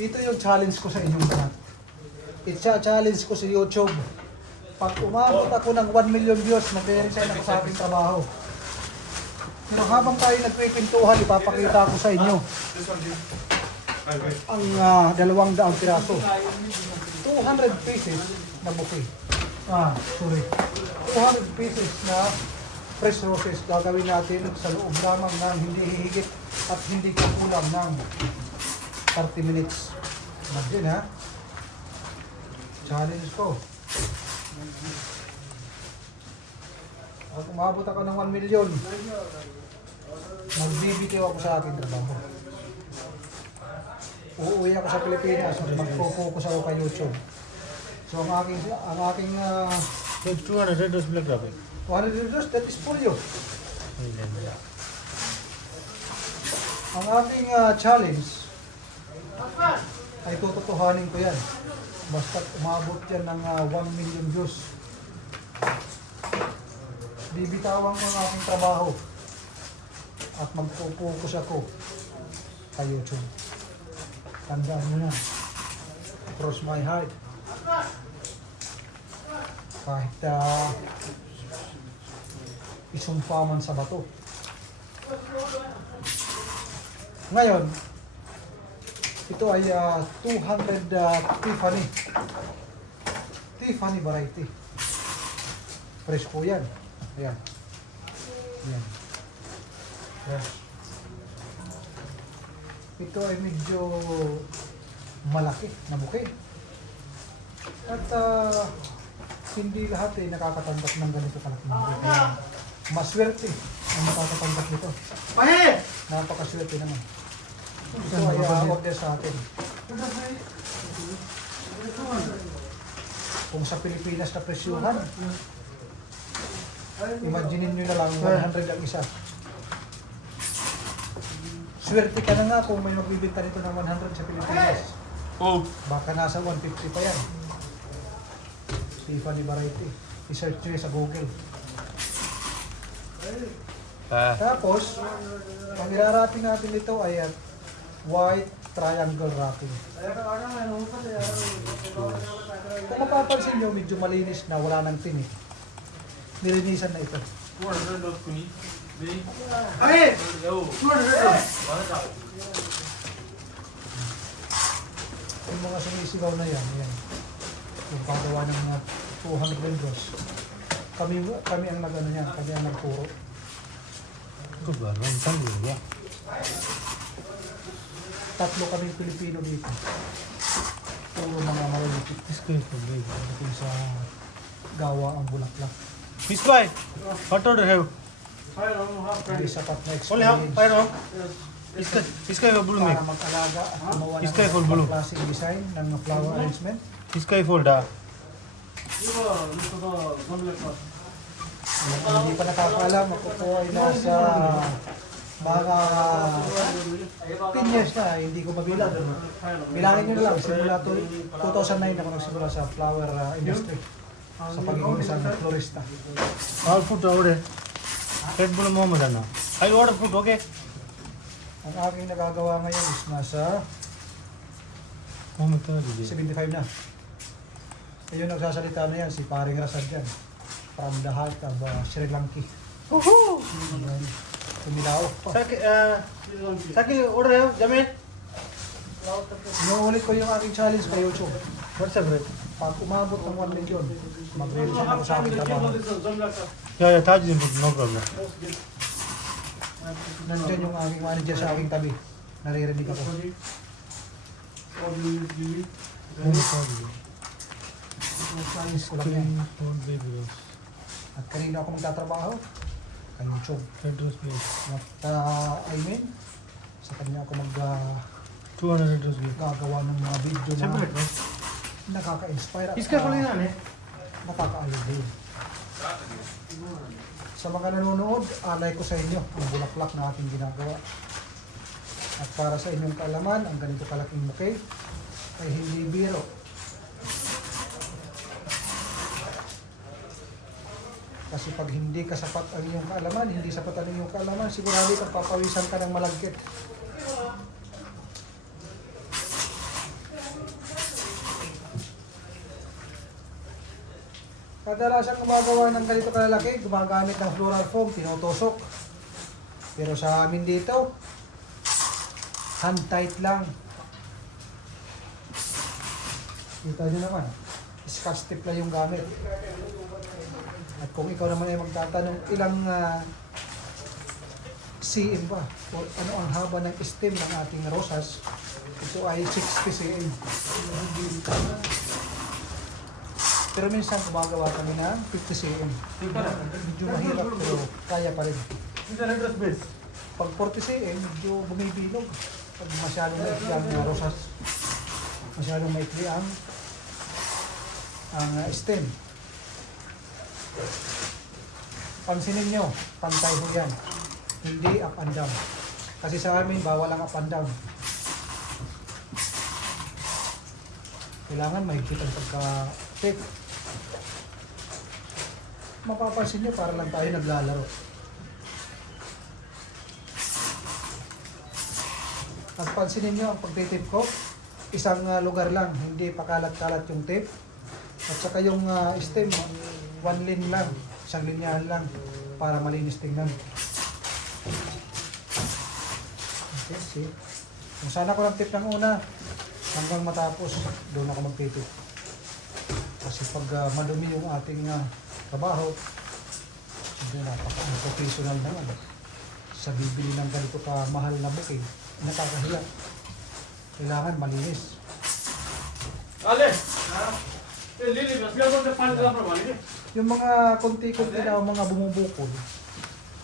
Ito yung challenge ko sa inyong lahat. Challenge ko sa YouTube. Pag umabot ako ng 1 million views, mag-resign ako sa aking trabaho. Pero habang tayo nagpipintuhan, ipapakita ko sa inyo ang 200 piraso. 200 pieces na bouquet. Sorry. 200 pieces na fresh roses gagawin natin sa loob lamang ng hindi hihigit at hindi kukulang ng 30 minutes. Imagine ha. Challenge ko. Pag umabot ako ng 1 million, magbibitiw ako sa aking trabaho. Uuwi ako sa Pilipinas at magpo-focus ako kay YouTube. So ang aking 200 was black graphic. 100 euros, that is for you. Ang aking challenge ay tututuhanin ko yan. Basta umabot yan ng 1 million views. Bibitawan ko ang aking trabaho at magpo-focus ako kay YouTube. Tandaan mo na. Cross my heart. Kahit isumpa man sa bato. Ngayon, ito ay 200 Tiffany variety. Fresh po yan. Ayan. Ayan. Fresh. Ito ay medyo malaki na bouquet. At hindi lahat ay nakakatanggap ng ganito kalaking bouquet. Kaya maswerte ang nakakatanggap nito. Napakaswerte naman. Ito ay order sa atin. Kung sa Pilipinas na presyuhan, imaginin nyo na lang 100 ang isa. Swerte ka na nga kung may magbibinta nito ng 100 sa Pilipinas. Baka nasa 150 pa yan. Tiffany variety. I-search nyo sa Google. Tapos, ang irarating natin ito ay white triangle wrapping. Kung mapapansin nyo, medyo malinis na, wala nang tinik. Nilinisan na ito. Yung mga sumisigaw na yan, yung pagawa ng mga 200 windows. Kami ang nag-ano yan, kami ang nagturo. Ito ba? Rentang ba? Tatlo kami Pilipino dito. Puro mga malilitit. Kung sa gawa ang bulaklak. Fish fry. What order have? Hindi sapat na Only half. experience Fire off. Fish fry for blue para make. mag-alaga at gumawa Is kayo full blue? ng klaseng design ng flower arrangement. Fish fry for da. Hindi pa nakakaalam, ako po ay nasa mga 10 years na, hindi ko mabilang. Bilangin nyo na lang, simula 2009 ako nagsimula sa flower industry. Sa pagiging isang florista. All food order. Red Bull Muhammad Anna. I order food, okay? Ang aking nagagawa ngayon is nasa Muhammad Anna. 75 na. Ayun nagsasalita na yan, si Paring Rasad yan. From the heart of Sri Lanka. Woohoo! Tumilaw pa. Saki order have, Jamil? Inuulit ko yung aking challenge kay YouTube. What's up, Red? Pag umabot ng 1 million, mag-resign ako sa aking trabaho. Yeah, Tajin food, no problem. Nandiyan yung aking manager sa aking tabi. Naririnig ako. Challenge ko lang yan. At kanina ako magtatrabaho? Kay YouTube. Address please. At I mean, sa kanya ako 200 address please. gagawa ng mga video na Separate, no? nakaka-inspire at Iska ko lang yan eh. nakaka-alib din. Sa mga nanonood, alay ko sa inyo ang bulaklak na ating ginagawa. At para sa inyong kaalaman, ang ganito kalaking bouquet ay hindi biro. Kasi pag hindi ka sapat ang iyong kaalaman, hindi sapat ang iyong kaalaman, sigurado kang papawisan ka ng malagkit. Kadalasan gumagawa ng ganito kalalaki, gumagamit ng floral foam, tinutusok. Pero sa amin dito, hand tight lang. Kita nyo naman, scotch tape lang yung gamit. At kung ikaw naman ay magtatanong ilang cm ba o ano ang haba ng stem ng ating rosas, ito ay 60 cm. Pero minsan gumagawa kami ng 50 cm. Medyo mahirap pero kaya pa rin. Pag 40 cm, medyo bumibilog. Pag masyadong maikli ang rosas, masyadong maikli ang stem. Pansinin nyo, pantay ho yan. Hindi up and down. Kasi sa amin, bawal ang up and down. Kailangan mahigpit ang pagka-tape. Mapapansin nyo, para lang tayo naglalaro. At pansinin nyo, ang pagtitape ko, isang lugar lang, hindi pakalat-kalat yung tape. At saka yung stem, one line lang, isang linyahan lang, para malinis tingnan. Okay, see? Kung sana ko ng tape ng una, hanggang matapos, doon ako magtitape. Kasi pag madumi yung ating trabaho, hindi napaka-professional naman. Sa bibili ng ganito ka mahal na bouquet, nakakahiya. Kailangan malinis. Ale! Lili, mas gano'n na pan lang naman eh. Yung mga konti-konti na mga bumubukol,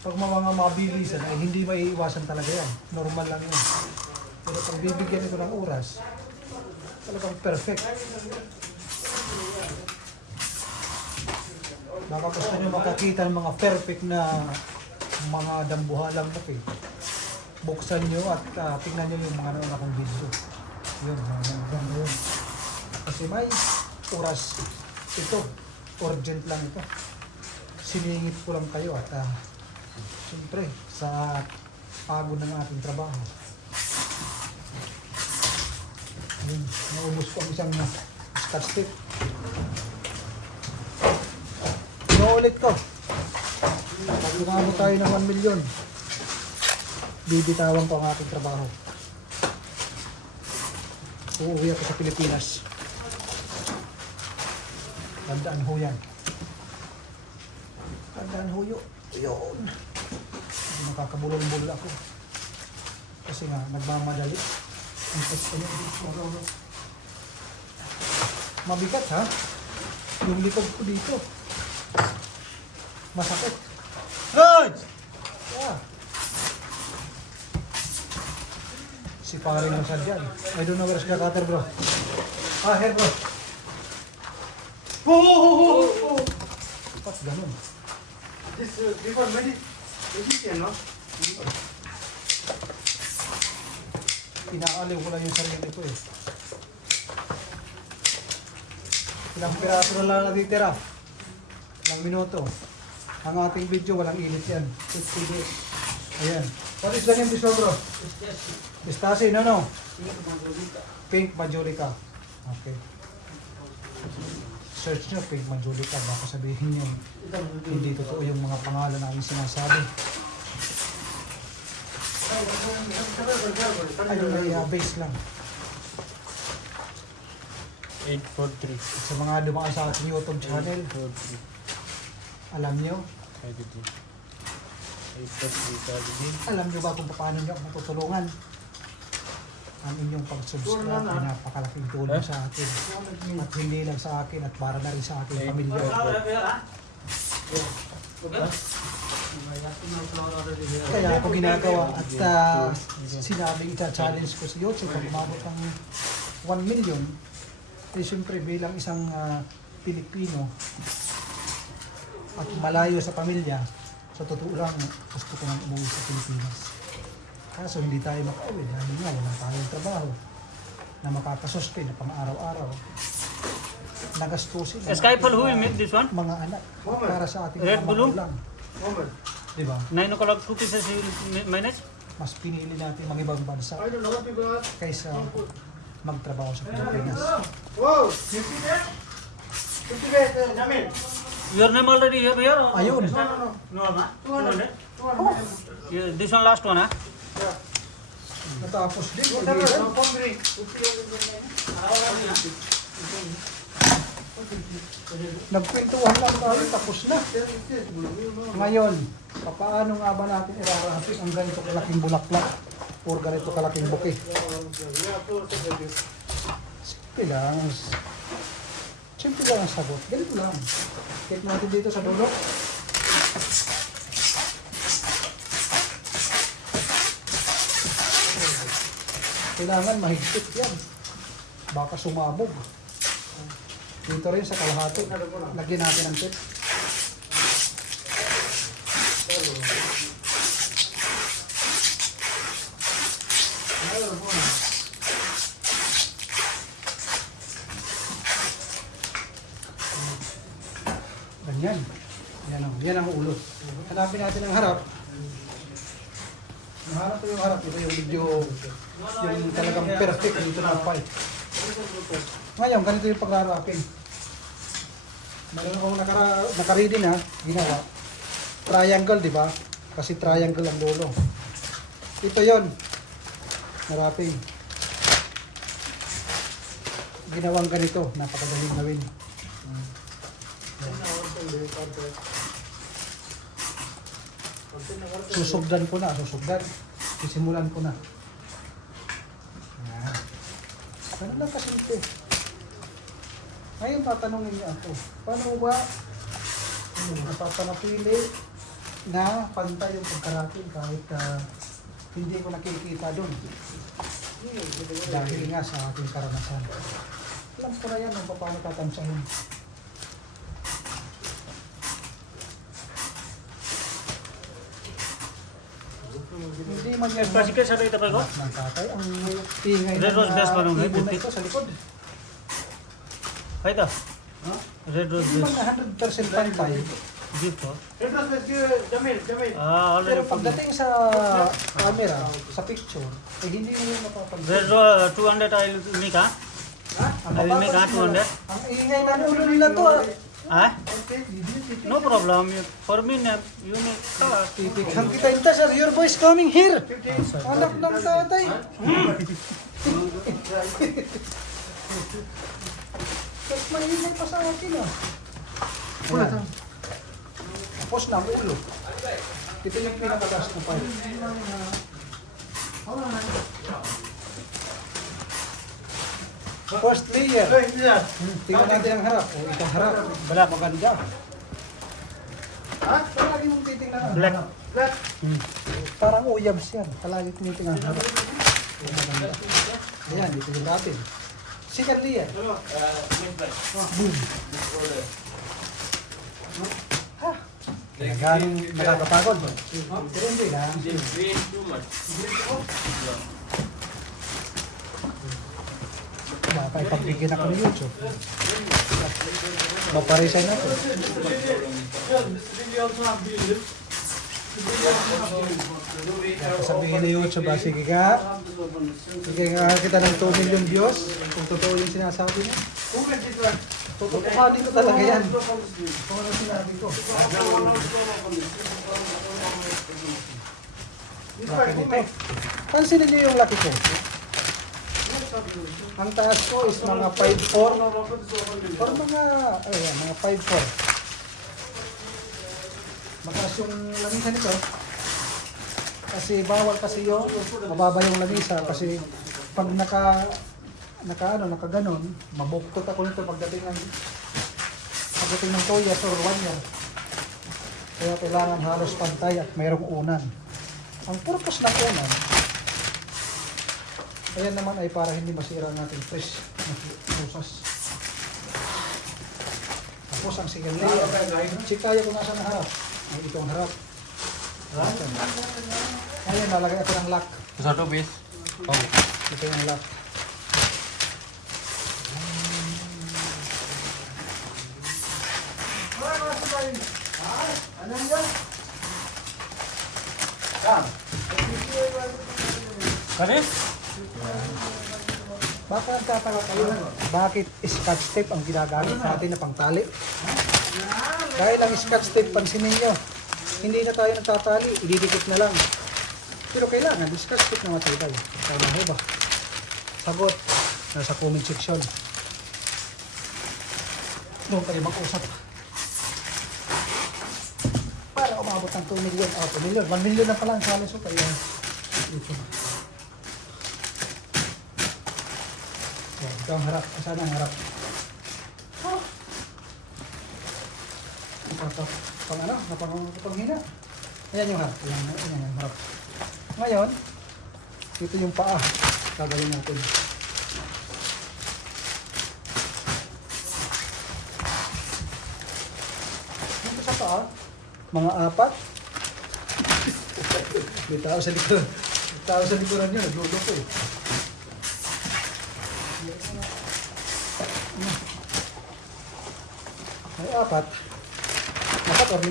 pag mga mabilisan ay hindi maiiwasan talaga yan. Normal lang yun. Pero pag bibigyan ito ng oras, talagang perfect. Baka gusto nyo makakita ng mga perfect na mga dambuhalang bukid. Buksan nyo at tingnan nyo yung mga nauna kong video. Yun, hanggang yun. Kasi may oras ito. Urgent lang ito. Siningit ko lang kayo at siyempre sa pagod ng ating trabaho. Yun, naubos ko ang isang scotch tape. Inuulit ko. Pag lumabot tayo ng 1 million, bibitawan ko ang ating trabaho. Uuwi ako sa Pilipinas. Tandaan ho yan. Tandaan ho yun. Yun. Hindi makakabulong-bul ako. Kasi nga, nagmamadali. Ang testo niya dito. Mabigat ha? Yung likod ko dito. Masakit. Right! Yeah. Si pare ng sadyan. I don't know where's the cutter, bro. Here, bro. Ba't ganun? This before medicine, no? Inaaliw ko lang yung sarili ko eh. Ilang piraso na lang natitira. Ilang minuto. Ang ating video, walang init yan. 50 days. Ayan. What is the name this one, bro? Pistasi, no? Pink Majolica. Okay. Search nyo, Pink Majolica. Baka sabihin nyo, hindi totoo yung mga pangalan na aming sinasabi. Ayun ay base lang. 843. Sa mga dumaan sa ating YouTube channel, 843. alam nyo, Tragedy. 843 tragedy. alam nyo ba kung paano nyo ako matutulungan? Ang inyong pag-subscribe ay napakalaking tulong sa akin. At hindi lang sa akin at para na rin sa aking pamilya. Kaya ako ginagawa at sinabing ita-challenge ko sa YouTube pag umabot ng 1 million. Eh siyempre bilang isang Pilipino at malayo sa pamilya, sa totoo lang gusto ko nang umuwi sa Pilipinas. Kaso hindi tayo makauwi dahil nga wala tayong trabaho na makakasustain na pang araw-araw. Nagastusin ang Skyfall, who will ating, make this one? mga anak para sa ating Red mga balloon? magulang. Moment. Diba? 9 o'clock 2 pieces you manage? Mas pinili natin mga ibang bansa I don't know what people are. kaysa magtrabaho sa Pilipinas. Wow! 50 there? 50 there, Jamil. Your name already have here? Or Ayun. No, ma? 200? This one last one, ha? Natapos din. Pag-iisan. Nagkwentuhan lang tayo, tapos na. Ngayon, paano nga ba natin irarating ang ganito kalaking bulaklak o ganito kalaking buke? Simple lang. Simple lang ang sagot. Ganito lang. Check natin dito sa dulo. Kailangan mahigpit yan. Baka sumabog. Dito rin sa kalahati. Lagyan natin ng tip. Ganyan. Yan ang ulo. Hanapin natin ang harap. Nahanap ko yung harap. Ito yung video, yung talagang perfect dito na fight. Ngayon, ganito yung pagrarapin. Meron akong naka-ready na, ginawa. Triangle, di ba? Kasi triangle ang dulo. Ito yon, narapin. Ginawang ganito, napakadaling gawin. Susugdan ko na, susugdan. Sisimulan ko na. Yan. Ganun lang kasimple. Ngayon tatanungin niyo ako, paano ba napapanapili na pantay yung pagkarating kahit hindi ko nakikita doon? Dahil nga sa ating karanasan. Alam ko na yan kung paano tatansahin. Hindi man yan Pasikal sa ito pa ko? ng tatay. Ang tingay Red rose best pa nung ibon na red. ito sa likod. Ay ito. Ha? Red rose Hindi man best. na 100% pantay. Gift po. Jamil. Ah, Pero already. pagdating sa camera, sa picture, eh hindi mo yung mapapansin. Red rose 200 I will make, ha? Ang I will make, ha? mapapansin mo 200. lang, ang ingay ng ulo nila to. Ah? No problem. For me, you make car. Titikhan kita inta, sir. Your boy's coming here. Anak ng tatay. Tapos maingay pa sa akin, ah. Ayan. Tapos na ang ulo. Ito yung pinakataas na part. First layer. Tingnan natin ang harap. O, itong harap. Wala, maganda. Palagi mong titingnan ang Black. harap. Parang uyabs yan. Palagi tinitingnan ang harap. O, maganda. Ayan, dito yung natin. Second layer. Boom. Ha? Ganong nakakapagod. Pero hindi na. Baka ipagbigyan ako ng YouTube. Maparisay na ito. Sabihin na YouTube ba? Sige ka. Sige nga kita ng 2 million views. Kung totoo yung sinasabi niya. Tututuhanin ko talaga yan. Kung ano sinabi ko. Laki nito. Pansinin niyo yung laki ko. Ang taas ko is mga 5'4". Or mga, ayan, mga 5'4". Mataas yung lamisa nito. Kasi bawal kasi yung mababa yung lamisa kasi pag nakaganon, mabuktot ako nito pagdating ng 2 years or 1 year. Kaya kailangan halos pantay at mayroong unan. Ang purpose ng unan, ayan naman ay para hindi masira ang ating fresh na pusas. Tapos ang second layer, sikaya ko nasa harap. Ay, ito ang harap. Ayan, nalagay ako ng lock. Satu bis. Oh. Ito yung lock. Kare? Baka nagtataka kayo, bakit scotch tape ang ginagamit natin na pangtali? Dahil ang scotch tape, pansinin nyo, hindi na tayo nagtatali, ididikit na lang. Pero kailangan, scotch tape na matibay. Tama ho ba? Sagot, nasa comment section. Doon kayo mag-usap. Para umabot ng 2 million. 2 million. 1 million na pala ang challenge ko. Kaya, ito. Ito ang harap. Saan ang harap? Pang ano? Napanghina. Ayan yung harap. Ayan yung harap. Ngayon, ito yung paa. Gagawin natin. Dito sa paa, mga 4. May tao sa likuran. May tao sa likuran nyo. Nagluluto eh. May 4. 4 o 5.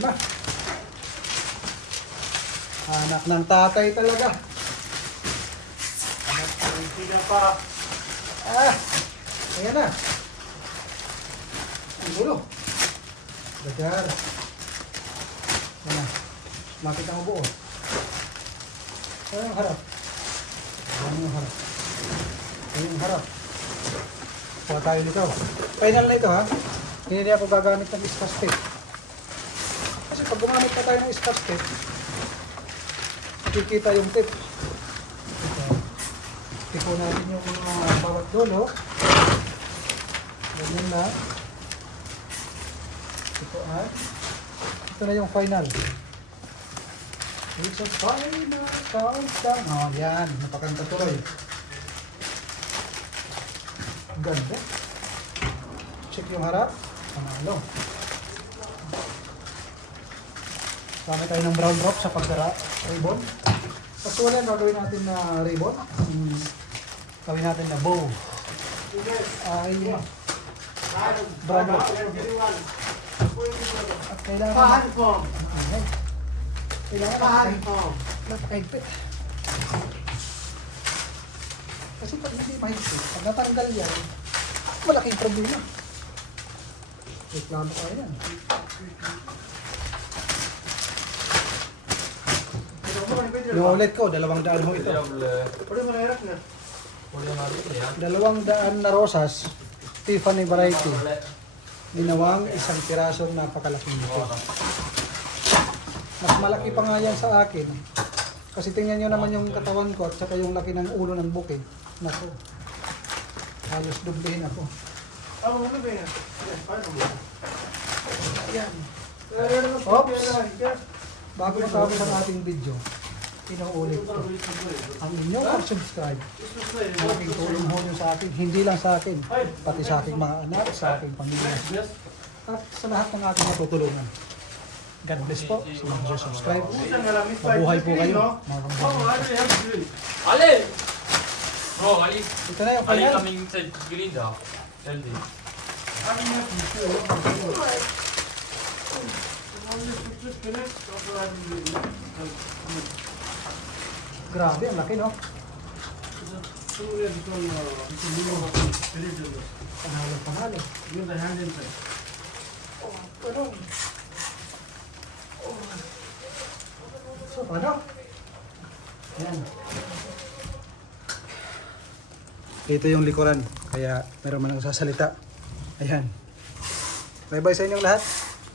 Anak ng tatay talaga. Hindi na pa. Ayan na. Ang gulo. Dagar. Ayan na. Makita mo buo. Ayan yung harap. Ayan yung harap. Ayan yung harap. Kuha tayo nito. Final na ito ha. Hindi ako gagamit ng scotch tape. Kasi pag gumamit pa tayo ng scotch tape, nakikita yung tip. Tipo natin yung mga bawat dulo. Ganyan na. Ito na yung final. It's a final countdown. Oh, yan. Napakanta tuloy. Ganda. Check yung harap. Panalo. Kami tayo ng brown drop sa pagdara ribbon. Actually, gagawin natin na ribbon. Gawin natin na bow. Ay, brown drop. At kailangan napakaigpit. Kasi pag hindi mahigpit, pag natanggal yan, malaking problema. Reklamo kayo yan. Yung ulit ko, 200 ho ito. 200 na rosas, Tiffany variety. Ginawang isang pirasong napakalaking bukid. Mas malaki pa nga yan sa akin. Kasi tingnan nyo naman yung katawan ko at saka yung laki ng ulo ng bukid. Naku, halos dublehin ako. Ayan. Oops! Bago matapos ang ating video, inuulit ko. Ang inyong pag-subscribe, malaking tulong ho nyo sa akin, hindi lang sa akin, pati sa aking mga anak, sa aking pamilya, at sa lahat ng aking matutulungan. God bless po sa mga subscribe. Mabuhay po kayo. Ali! Oh, Ali. Ito na yung Ali final. coming sa Glinda. Healthy. Grabe, ang laki no? Panalo. So, paano? Ayan. Ito yung likuran. Kaya meron man ako sasalita. Ayan. Bye-bye sa inyong lahat.